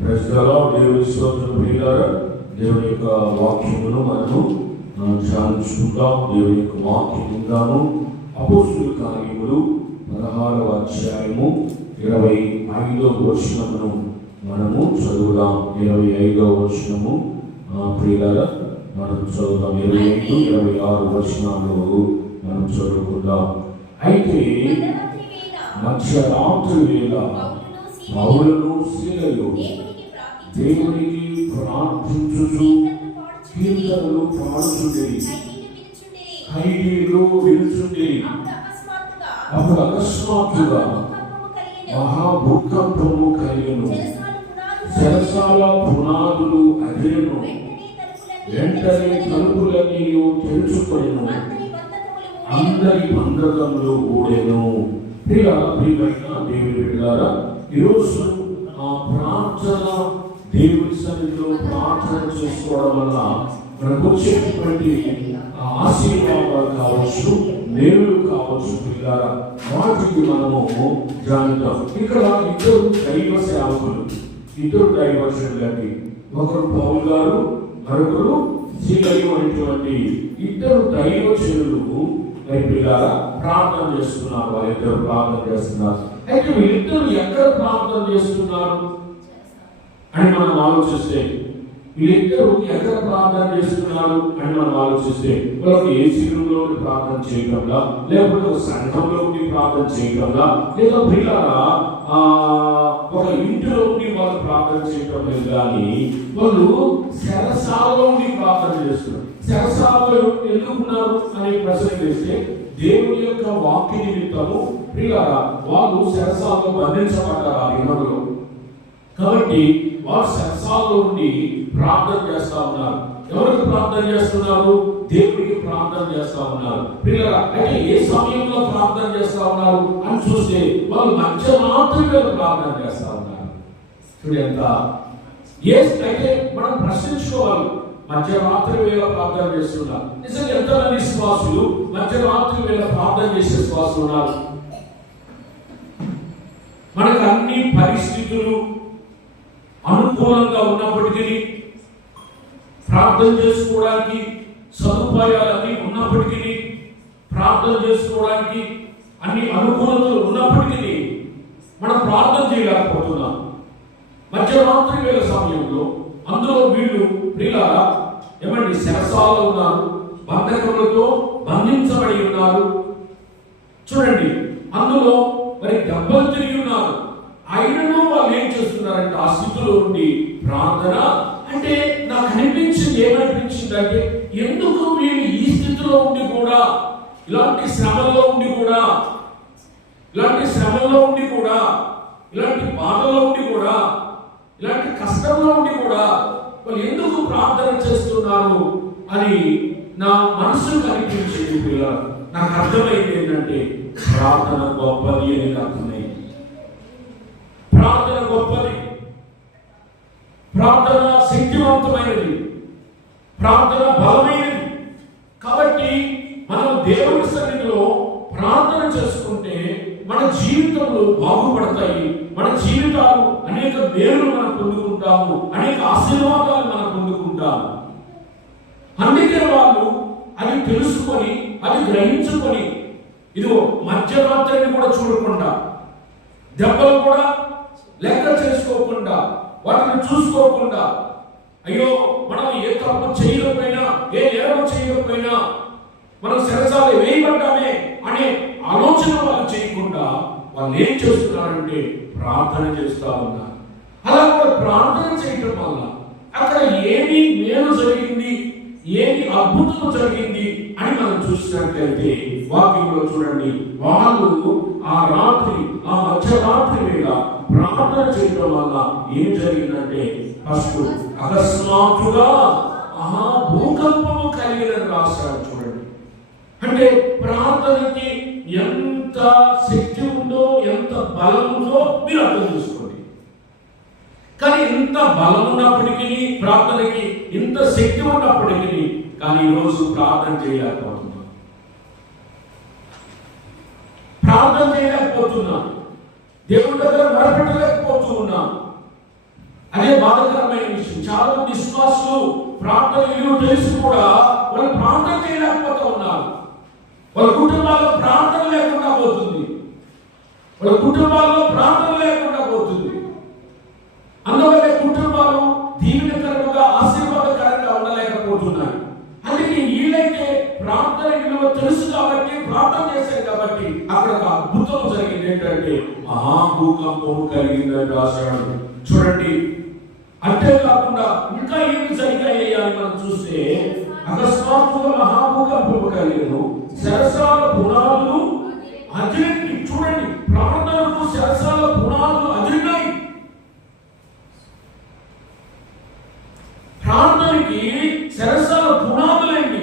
ప్రజలలో దేవుని స్తోత్రం ప్రియులారా, దేవుని యొక్క వాక్యమును మనము ధ్యానించుకుందాం. దేవుని యొక్క వాక్యం విందాము. అపోస్తుల కార్యములు 16వ అధ్యాయము 25వ వచనమును మనము చదువుదాం. 25వ వచనము ప్రియులారా మనం చదువుదాం. 25, 26 వచనాలు మనం చదువుకుందాం. అయితే మధ్యరాత్రి వేళ పౌలును సీలయు దేవునికి ప్రార్థించుచు కీర్తనలు పాడుచుండేది, ఖైదీలు విలుచుండేది. అప్పుడు అకస్మాత్తుగా మహాభూకంపము కలిగెను, చెరసాల పునాదులు అదిరెను, వెంటనే తలుపులన్నీ తెరుచుకొనెను, అందరి బంధకములు ఊడెను. ప్రియమైన దేవుని బిడ్డలారా, ఈరోజు ప్రార్థన, దేవుని సన్నిధిలో ప్రార్థన చేసుకోవడం వల్ల మనకు వచ్చేటువంటి ఆశీర్వాదాలు కావచ్చు, మేలు కావచ్చు పిల్లారా, వాటికి మనము జాయిద్దాం. ఇక్కడ ఇద్దరు దైవ సేవకులు, ఇద్దరు దైవజనులకి, ఒకరు పౌలు గారు, మరొకరు సీలయు అనేటువంటి ఇద్దరు దైవజనులు పిల్లారా ప్రార్థన చేస్తున్నారు. వాళ్ళిద్దరు ప్రార్థన చేస్తున్నారు. అయితే వీళ్ళిద్దరు ఎక్కడ ప్రార్థన చేస్తున్నారు అని మనం ఆలోచిస్తే, వీళ్ళిద్దరూ ఎక్కడ ప్రార్థన చేస్తున్నారు అని మనం ఆలోచిస్తే, వాళ్ళకి ఏ శిబిరంలో ప్రార్థన చేయడంలా, లేకపోతే ఒక సంఘంలో ఉండి ప్రార్థన చేయడంలా, లేదా పిల్లరా ఒక ఇంటిలో ఉండి వాళ్ళు ప్రార్థన చేయడం లేదు, కానీ వాళ్ళు చెరసాలలో ఉండి ప్రార్థన చేస్తున్నారు. చెరసాలలో ఎందుకున్నారు అనే ప్రశ్న వేస్తే, దేవుని యొక్క వాక్య నిమిత్తము పిల్లరా వాళ్ళు చెరసాలలో బంధించబడ్డారు ఆ దినములో. కాబట్టి వారు చెరసాలలో ఉండి ప్రార్థన చేస్తా ఉన్నారు. ఎవరికి ప్రార్థన చేస్తున్నారు? దేవుడికి ప్రార్థన చేస్తా ఉన్నారు. పిల్లరా అంటే ఏ సమయంలో ప్రార్థన చేస్తా ఉన్నారు అని చూస్తే, వాళ్ళు మధ్యరాత్రి వేళ ప్రార్థన చేస్తా ఉన్నారు. చూడండి ఎంత అయితే మనం ప్రశ్నించుకోవాలి. మధ్యరాత్రి వేళ ప్రార్థన చేస్తున్నారు. నిజంగా ఎంతమంది విశ్వాసులు మధ్యరాత్రి వేళ ప్రార్థన చేసే విశ్వాసులు ఉన్నారు? మనకు అన్ని పరిస్థితులు అనుకూలంగా ఉన్నప్పటికీ, ప్రార్థన చేసుకోవడానికి సదుపాయాలన్నీ ఉన్నప్పటికీ, ప్రార్థన చేసుకోవడానికి అన్ని అనుకూలతలు ఉన్నప్పటికీ మనం ప్రార్థన చేయలేకపోతున్నాం. మధ్యరాత్రి వేళ సమయంలో అందులో వీళ్ళు ప్రియులారా ఏమండి చెరసాలలో ఉన్నారు, బంధకములతో బంధించబడి ఉన్నారు. చూడండి, అందులో మరి దెబ్బలు తిరిగి ఉన్నారు. అయినను వాళ్ళు ఏం చేస్తున్నారంటే ఆ స్థితిలో ఉండి ప్రార్థన అంటే నాకు అనిపించింది, ఏమనిపించింది అంటే, ఎందుకు వీళ్ళు ఈ స్థితిలో ఉండి కూడా, ఇలాంటి శ్రమలో ఉండి కూడా, ఇలాంటి బాధలో ఉండి కూడా, ఇలాంటి కష్టంలో ఉండి కూడా వాళ్ళు ఎందుకు ప్రార్థన చేస్తున్నారు అని నా మనసుకు అనిపించింది. పిల్లలు నాకు అర్థమైంది ఏంటంటే, ప్రార్థన గొప్పది అని అర్థమైంది. ప్రార్థన గొప్పది, ప్రార్థన శక్తివంతమైనది, ప్రార్థన బలమైనది. కాబట్టి మనం దేవుని సన్నిధిలో ప్రార్థన చేసుకుంటే మన జీవితంలో బాగుపడతాయి, మన జీవితాలు అనేక మేలు మనం పొందుకుంటాము, అనేక ఆశీర్వాదాలు మనం పొందుకుంటాము. అందుకే వాళ్ళు అది తెలుసుకొని, అది గ్రహించుకొని, ఇదిగో మధ్యరాత్రిని కూడా చూడకుండా, దెబ్బలు కూడా లెక్క చేసుకోకుండా, వాటిని చూసుకోకుండా, అయ్యో మనం ఏ తప్పు చేయకపోయినా, ఏ నేరం చేయకపోయినా మనం చెరసాల వేయబడ్డామే అనే ఆలోచన వాళ్ళు చేయకుండా వాళ్ళు ఏం చేస్తున్నారంటే ప్రార్థన చేస్తా ఉన్నారు. అలా కూడా ప్రార్థన చేయటం వల్ల అక్కడ ఏమి మేలు జరిగింది, ఏమి అద్భుతం జరిగింది అని మనం చూసినట్లయితే వాక్యంలో చూడండి, వాళ్ళు ఆ రాత్రి, ఆ మధ్యరాత్రి వేళ ప్రార్థన చేయడం వల్ల ఏం జరిగిందంటే, ఫస్ట్ అకస్మాత్తుగా భూకంపము కలిగినని రాశాడు. చూడండి, అంటే ప్రార్థనకి ఎంత శక్తి ఉందో, ఎంత బలం ఉందో మీరు అర్థం చేసుకోండి. కానీ ఇంత బలం ఉన్నప్పటికీ, ప్రార్థనకి ఇంత శక్తి ఉన్నప్పటికీ, కానీ ఈరోజు ప్రార్థన చేయలేకపోతున్నాం. దేవుడి దగ్గర మొరపెట్టలేకపోతూ ఉన్నాం. అదే బాధకరమైన విషయం. చాలా మంది విశ్వాసులు ప్రార్థన విలువ తెలిసి కూడా వాళ్ళు ప్రార్థన చేయలేకపోతూ ఉన్నారు. వాళ్ళ కుటుంబాల్లో ప్రార్థన లేకుండా పోతుంది. వాళ్ళ కుటుంబాల్లో ప్రార్థన లేకుండా పోతుంది. అందువల్ల కుటుంబాలు దీవెనకరంగా ఆశీర్వాదకరంగా ఉండలేకపోతున్నాయి. అందుకే వీళ్ళైతే ప్రార్థన విలువ తెలుసు కాబట్టి ప్రార్థన చేశారు కాబట్టి అక్కడ ఒక అద్భుతం జరిగింది. ఏంటంటే మహాభూకంపం కలిగిందని రాశాడు. చూడండి, అంతేకాకుండా ఇంకా ఏమి జరిగాయి అని మనం చూస్తే అకస్మాత్తుగా మహాభూకంపం కలిగను, శరసాల పునాదులు అదిరి. చూడండి, ప్రార్థనకు శరసాల పునాదులు అదిరినాయి. ప్రార్థనకి శరసాల పునాదులేండి,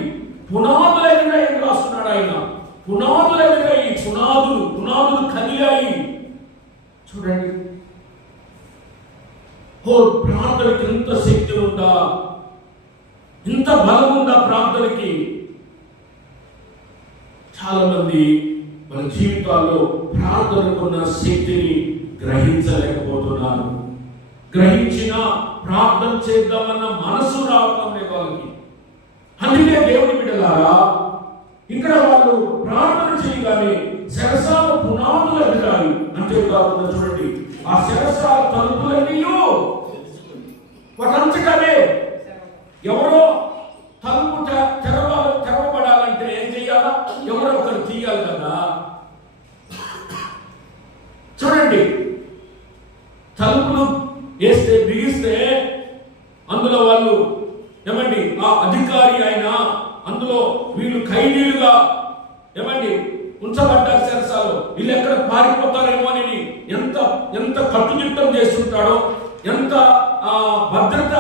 పునాదులైనాయి అని రాస్తున్నాడు ఆయన. పునాదులైనాయి, పునాదులు కలిగాయి. చూడండి, ప్రార్థనకి ఎంత శక్తి ఉందా, ఇంత బలం ఉందా ప్రార్థనకి. చాలా మంది మన జీవితాల్లో ప్రార్థనకున్న శక్తిని గ్రహించలేకపోతున్నారు. గ్రహించినా ప్రార్థన చేద్దామన్న మనసు రావడం లేదు వాళ్ళకి. అందుకే దేవుని బిడ్డలారా, ఇక్కడ వాళ్ళు ప్రార్థన చేయగానే శరసాల పునాదులు ఎదిగాయి. అంతేకాకుండా చూడండి, ఆ శరసాల తలుపులన్నీ వాటంతటనే ఎవరో తలుపు తెరవబడాలంటే ఏం చెయ్యాలా? ఎవరో ఒకరు తీయాలి కదా. చూడండి, తలుపులు వేస్తే బిగిస్తే అందులో వాళ్ళు ఏమండి ఆ అధికారి అయినా అందులో వీళ్ళు ఖైదీలుగా ఏమండి ఉంచబడ్డారు శరసాలు. వీళ్ళు ఎక్కడ పారిపోతారేమో అని ఎంత కట్టుదిట్టం చేస్తుంటాడో, ఎంత భద్రత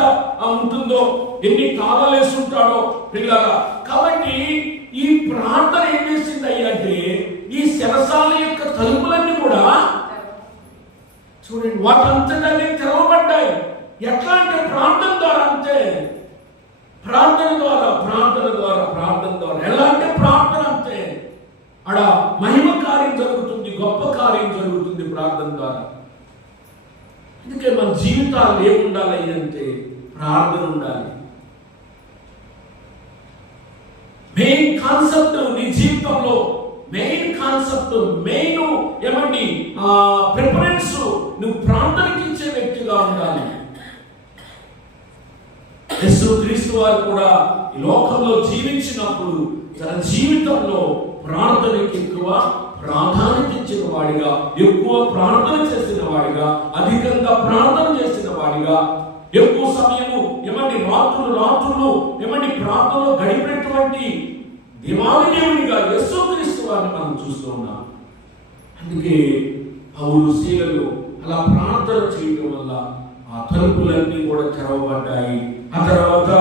ఉంటుందో, ఎన్ని తాళాలు వేస్తుంటాడో పిల్లగా. కాబట్టి ఈ ప్రార్థన ఏం చేసింది అంటే ఈ శరసాల యొక్క తలుపులన్నీ కూడా చూడండి వాటంతటనే తెరవబడ్డాయి. ఎట్లా అంటే ప్రార్థన ద్వారా. అంతే, ప్రార్థన ద్వారా. ఎలా అంటే ప్రార్థన అంతే. అక్కడ మహిమ కార్యం జరుగుతుంది, గొప్ప కార్యం జరుగుతుంది ప్రార్థన ద్వారా. అందుకే మన జీవితాలు ఏముండాలి అంటే ప్రార్థన ఉండాలి. మెయిన్ కాన్సెప్ట్ నీ జీవితంలో, మెయిన్ కాన్సెప్ట్, మెయిన్ ఏమండి ప్రిఫరెన్స్ నువ్వు ప్రార్థనకి ఇచ్చే వ్యక్తిగా ఉండాలి. యేసుక్రీస్తు వారు కూడా ఈ లోకంలో జీవించినప్పుడు తన జీవితంలో ప్రార్థనకి ఎక్కువ ప్రాధాన్యత ఇచ్చిన వాడిగా, ఎక్కువ ప్రార్థన చేసిన వాడిగా, అధికంగా ప్రార్థన చేసిన వాడిగా, ఎక్కువ సమయము ఏమండి రాత్రులు ఏమండి ప్రార్థనలో గడిపినటువంటి దేవాది దేవునిగా యేసుక్రీస్తు వారిని మనం చూస్తూ ఉన్నాం. అందుకే పౌలు శీలలు అలా ప్రార్థన చేయడం వల్ల ఆ తలుపులన్నీ కూడా తెరవబడ్డాయి. ఆ తర్వాత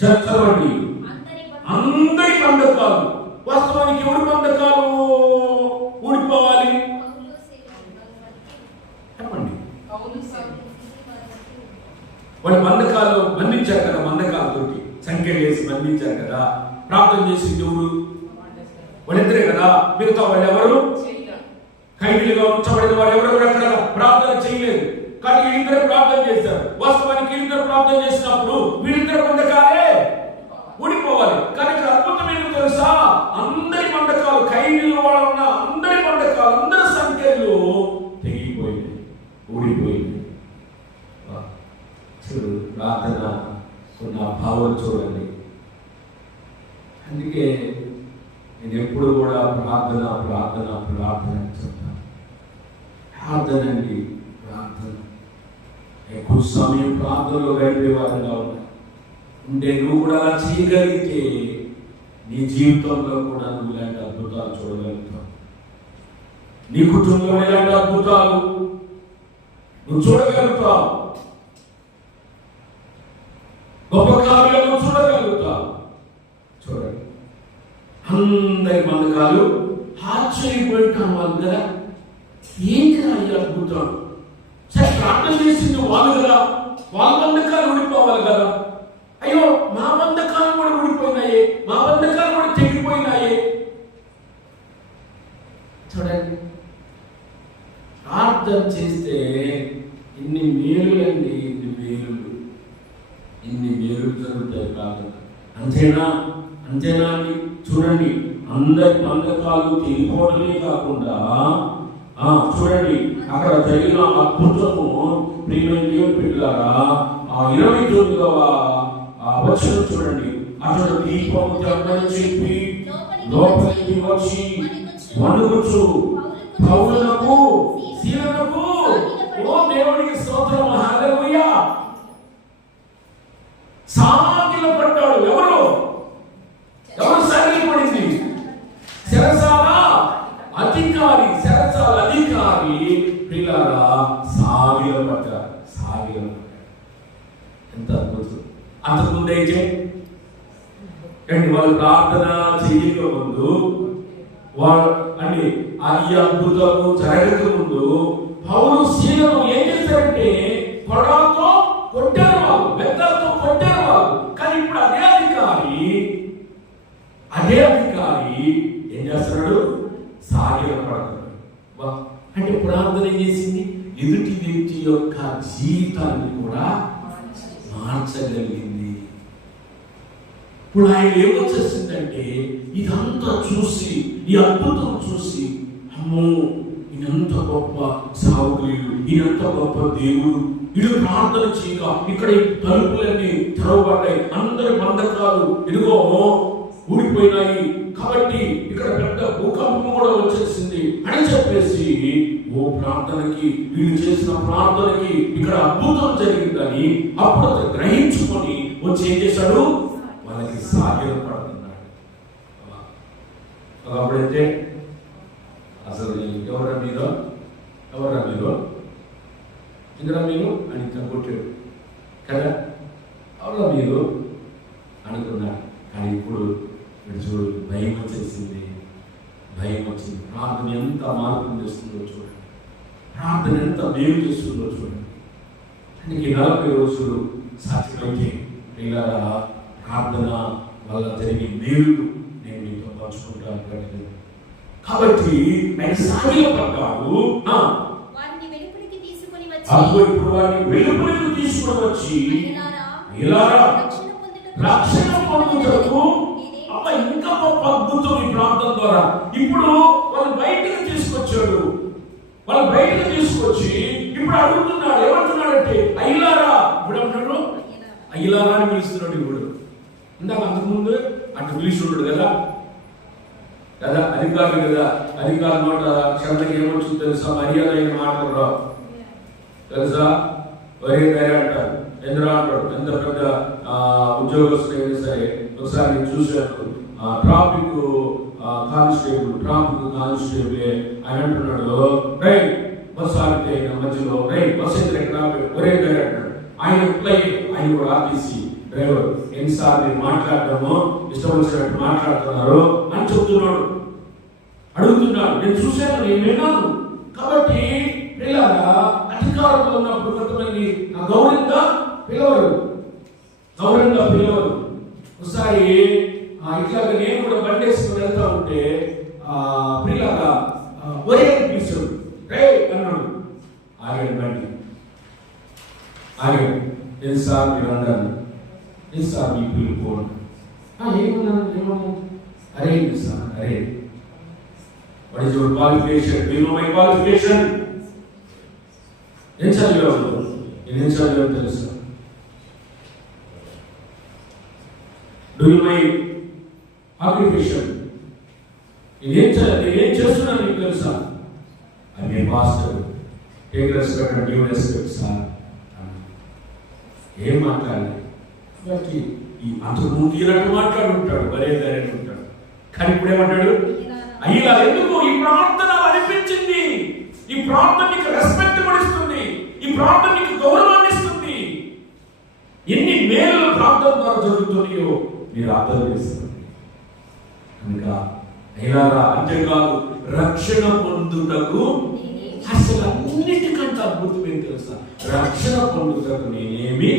చచ్చబడి అందరి బంధకాలు, వాస్తవానికి ఎవరి బంధకాలు ఊడిపోవాలి చెప్పండి. వాళ్ళ బంధకాలు బంధించారు కదా, బంధకాలతోటి సంఖ్య వేసి బంధించారు కదా. ప్రార్థన చేసి దేవుడు వాళ్ళిద్దరే కదా. మిగతా వాళ్ళు ఎవరు ఖైదీలుగా ఉంచబడిన వారు ఎవరు కూడా అక్కడ ప్రార్థన చేయలేదు. కానీ వీళ్ళిద్దరు ప్రార్థన చేశారు. వాస్తవానికి వీళ్ళిద్దరు ప్రార్థన చేసినప్పుడు వీళ్ళిద్దరు బంధకాలే ఊడిపోవాలి. కానీ ఇక్కడ అద్భుతం ఏమి తెలుసా? అందరి బంధకాలు, ఖైదీల వాళ్ళ ఉన్న అందరి బంధకాలు, అందరి సంఖ్యలు తెగిపోయింది, ఊడిపోయింది. చూడు, ప్రార్థన ఉన్న భావం చూడండి. అందుకే నేను ఎప్పుడు కూడా ప్రార్థన చెప్తాను. ప్రార్థన అండి, ప్రార్థన. ఎక్కువ సమయం ప్రార్థనలో గడిపేవారుగా ఉండే నువ్వు కూడా అలా చేయగలిగితే నీ జీవితంలో కూడా నువ్వు ఇలాంటి అద్భుతాలు చూడగలుగుతావు. నీ కుటుంబంలో ఇలాంటి అద్భుతాలు నువ్వు చూడగలుగుతావు. గొప్ప కార్యాలు చూడగలుగుతావు. చూడండి, అందరి బంధకాలు ఆశ్చర్యపోయిన వాళ్ళు కదా. ఏంటి ఈ అద్భుతం? సరే, ప్రార్థన చేసింది వాళ్ళు కదా, వాళ్ళ బంధకాలు ఊడిపోవాలి కదా. అయ్యో, మా బంధకాలు కూడా ఊడిపోయినాయి, మా బంధకాలు కూడా తెగిపోయినాయి. చూడండి, ప్రార్థన చేస్తే ఇన్ని మేలులండి, ఇన్ని మేలు జరుగుతాయి ప్రార్థన. అంతేనా అండి? చూడండి, అందరి బంధకాలు తెలియపోవడమే కాకుండా చూడండి అక్కడ జరిగిన అద్భుతము. ప్రియమైన దేవుని పిల్లారా, 29వ వచనం చూడండి. అతడు దీపము తెమ్మని చెప్పి లోపలికి వచ్చి వణుకుచు పౌలునకు సీలనకు, ఓ దేవునికి స్తోత్రం, హల్లెలూయా, సాగిలపడ్డాడు. ఎవరు సాగిలపడింది? చెరసాల అధికారి పిల్లరా సాగిలపడ్డాడు. ఎంత అద్భుతం! అంతకుముందైతే వాళ్ళు ప్రార్థన చేయక ముందు, వాళ్ళు అంటే ఈ అద్భుతము జరగక ముందు పౌలు సీలను ఏం చేశారంటే కొడవలతో కొట్టారు, వాళ్ళు బెత్తలతో కొట్టారు వాళ్ళు. కానీ ఇప్పుడు అదే అధికారి ఏం చేస్తున్నాడు? సాగిలపడుతున్నాడు. అంటే ప్రార్థన చేసింది ఎదుటి వ్యక్తి యొక్క జీవితాన్ని కూడా మార్చగలిగింది. ఇప్పుడు ఆయన ఏమొచ్చేసిందంటే ఇదంతా చూసి, ఈ అద్భుతం చూసి, అమ్మో ఈయనంత గొప్ప సావుకులు, ఈయనంత గొప్ప దేవుడు, ఇది ప్రార్థన చేయగా ఇక్కడ ఈ తలుపులన్నీ తెరవబడ్డాయి, అందరి బంధకాలు ఇదిగో ఊడిపోయినాయి, కాబట్టి ఇక్కడ పెద్ద భూకంపం కూడా వచ్చేసింది అని చెప్పేసి, ఓ ప్రార్థనకి, వీళ్ళు చేసిన ప్రార్థనకి ఇక్కడ అద్భుతం జరిగిందని అప్పుడు అతను గ్రహించుకొని వచ్చి ఏం చేశాడు? వాళ్ళకి సాగిలపడుతున్నాడు. అప్పుడైతే అసలు ఎవరా మీరు ఇంద్ర మీరు అని కొట్టాడు కదా, ఎవరా మీరు అనుకున్నాడు. కానీ ఇప్పుడు చూడు, భయం వచ్చేసింది. ప్రార్థన ఎంత మార్పు చేస్తుందో చూడండి, ప్రార్థన ఎంత మేలు చేస్తుందో చూడండి. అందుకే 40 రోజులు సాధ్యమైతే పిల్లల ప్రార్థన వల్ల జరిగే మేలు నేను మీతో పంచుకుంటాను. కాబట్టి ఆయన సాగిలపడ్డాడు. ఇప్పుడు వాడిని వెలుపలికి తీసుకుని వచ్చి రక్షణ పొందుటకు, ఇంకా గొప్ప అద్భుతం ఈ ప్రార్థన ద్వారా. ఇప్పుడు వాళ్ళు బయటకు తీసుకొచ్చాడు. వాళ్ళు బయటకు తీసుకొచ్చి ఇప్పుడు అడుగుతున్నాడు. ఏమంటున్నాడంటే అయ్యలారా. ఇప్పుడు ఏమంటాడు? అయ్యలారా అని పిలుస్తున్నాడు. ఇప్పుడు ఇందాక అంతకుముందు అటు పిలుస్తున్నాడు కదా, అధికారులు కదా, అధికారుల మాట క్షణకి ఏమొచ్చింది తెలుసా? మర్యాద అయిన మాటలు రావు తెలుసా? వరే వేరే అంటారు, ఎందుకు అంటాడు. ఎంత పెద్ద ఉద్యోగస్తులు అయినా సరే, ఒకసారి నేను చూశాను, ట్రాఫిక్ కానిస్టేబుల్ ఆయన అంటున్నాడు, రై బస్సు ఆగితే ఆయన మధ్యలో, రై బస్సు అయితే ఎక్కడ ఒరే వేరే అంటాడు. ఆయన ఆయన కూడా ఆఫీసి డ్రైవర్ ఎన్నిసార్లు మీరు మాట్లాడటము, ఇష్టం వచ్చినట్టు మాట్లాడుతున్నారు అని చెప్తున్నాడు, అడుగుతున్నాడు. నేను చూశాను, నేను విన్నాను. కాబట్టి పిల్లగా అధికారంలో ఉన్నప్పుడు కొంతమంది గౌరవంగా పిలవరు. ఒకసారి ఇట్లాగా నేను కూడా బండి వేసుకుని వెళ్తా ఉంటే పిల్లగా ఒరే పిలిచాడు, రే అన్నాడు. ఆగాడు బండి, ఆగాడు. ఎన్నిసార్లు మీరు అన్నారు, ఎన్నిసార్లు మీ పిల్లలు పోండి. ఏమన్నాను? అరే సార్, అరే what is your qualification? Do you know my qualification? ఏం చదివావు? నేనేం చదివావు తెలుసా? Do you know my occupation? నేనేం చేస్తున్నాను నీకు తెలుసా? I am a pastor. Take respect and give respect, sir. ఏం మాట్లాడాలి? అంతకుముందు ఇలాంటి మాట్లాడుంటాడు, వరే ఉంటాడు. కానీ ఇప్పుడు ఏమంటాడు? అయ్యా ఎందుకు ఈ ప్రార్థన అనిపించింది? ఈ ప్రార్థన నీకు రెస్పెక్ట్ పడిస్తుంది, ఈ ప్రార్థన నీకు గౌరవాన్ని ఇస్తుంది. ఎన్ని మేలు ప్రార్థన ద్వారా జరుగుతున్నాయో మీరు అర్థం చేస్తుంది. కనుక అయ్యారా, అంతేకాదు రక్షణ పొందుటకు, అసలు అన్నిటికంటే అద్భుతం ఏం తెలుసా? రక్షణ పొందుటకు నేనేమి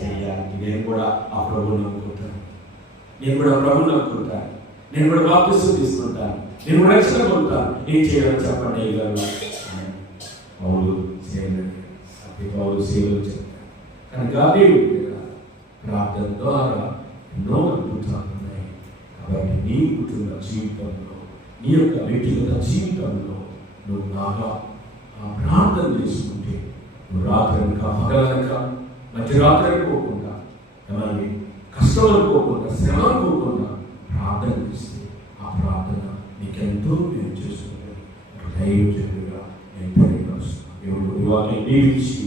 చేయాలి? నేను కూడా ఆ ప్రభువుని నమ్ముకుంటాను, నేను కూడా బాప్తిసం తీసుకుంటాను, నేను రక్షణ పొందుతాను. ఏం చేయాలని చెప్పండి అయ్యగారు? అవును చేయండి. వారు సేవలు చెప్పారు. కనుక దేవుడి దగ్గర ప్రార్థన ద్వారా ఎన్నో అద్భుతాలు ఉన్నాయి. కాబట్టి నీ కుటుంబ జీవితంలో, నీ యొక్క వ్యక్తిగత జీవితంలో నువ్వు నాగా ప్రార్థన చేసుకుంటే, నువ్వు రాత్రి అనక పగలనక మధ్యరాత్రి అనుకోకుండా, ఎవరిని కష్టం అనుకోకుండా, శ్రమ అనుకోకుండా ప్రార్థన చేస్తే ఆ ప్రార్థన నీకెంతో మేము చేసుకుంటే దైవజనుడిగా నేను తెలియపరుస్తున్నాను. దేవుడు ఇవాళ దీవించి